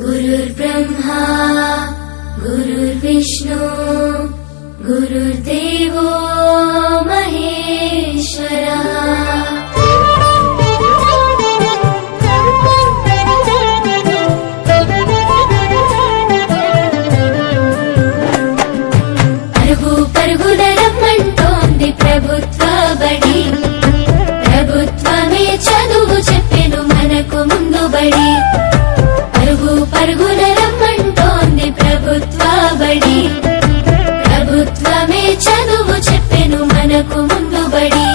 गुरुर्ब्रह्मा गुरुर्विष्णु गुरुर्देवो महेश्वरा। పరుగు పరుగున రమ్మంటోంది ప్రభుత్వ బడి, ప్రభుత్వమే చదువు చెప్పెను మనకు ముందు బడి. పరుగు పరుగున రమ్మంటోంది ప్రభుత్వ బడి, ప్రభుత్వమే చదువు చెప్పెను మనకు ముందు బడి.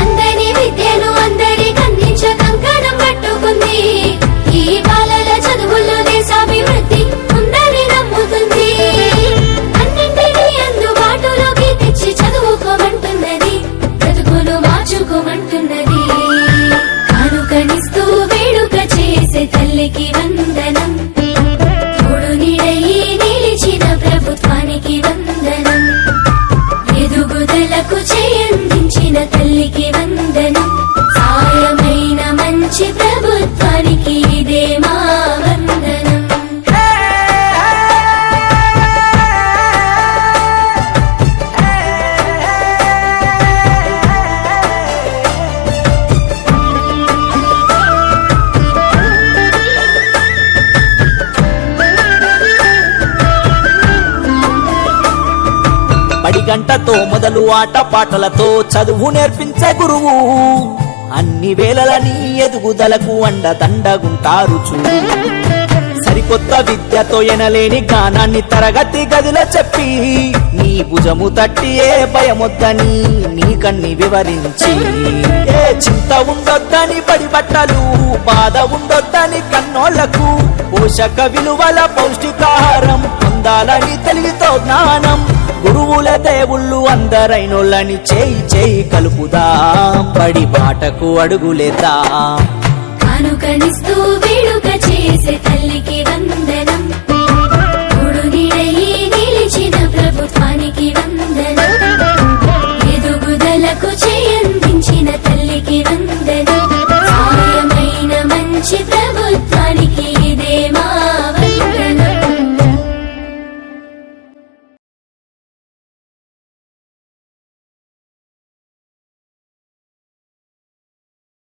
అందరి విద్యను అందరికి అందించ కంకణం పట్టుకుంది, ఈ బాలల చదువుల్లో దేశాభివృద్ధి ఉందని నమ్ముతుంది. అన్నింటినీ అందుబాటులోకి తెచ్చి చదువుకోమంటున్నది, బ్రతుకును మార్చుకోమంటున్నది. కానుకనిస్తూ వేడుక చేసే తల్లికి వందనం, తోడు నీడయి నిలిచిన ప్రభుత్వానికి వందనం. ఎదుగుదలకు చేయందించిన తల్లికి వందనం, సాయమైన మంచి ప్రభుత్వానికి ఇదే మా వందనం. బడి గంటతో మొదలు ఆట పాటలతో చదువు నేర్పించే గురువు, అన్ని వేళలని ఎదుగుదలకు అండదండగుంటారు చూడు. సరికొత్త విద్యతో ఎనలేని జ్ఞానాన్ని తరగతి గదిలో చెప్పి, నీ భుజము తట్టి ఏ భయమొద్దని నీ కన్ని వివరించి, ఏ చింత ఉండొద్దని బడి బట్టలు, బాధ ఉండొద్దని కన్నోళ్లకు, పోషక విలువల పౌష్టికాహారం పొందాలని తెలివితో జ్ఞానం. గురువుల దేవుళ్ళు అందరైనోళ్ళని చేయి చేయి కలుపుదాం, బడి బాటకు అడుగులేద్దాం. కానుకనిస్తూ వేడుక చేసే తల్లికి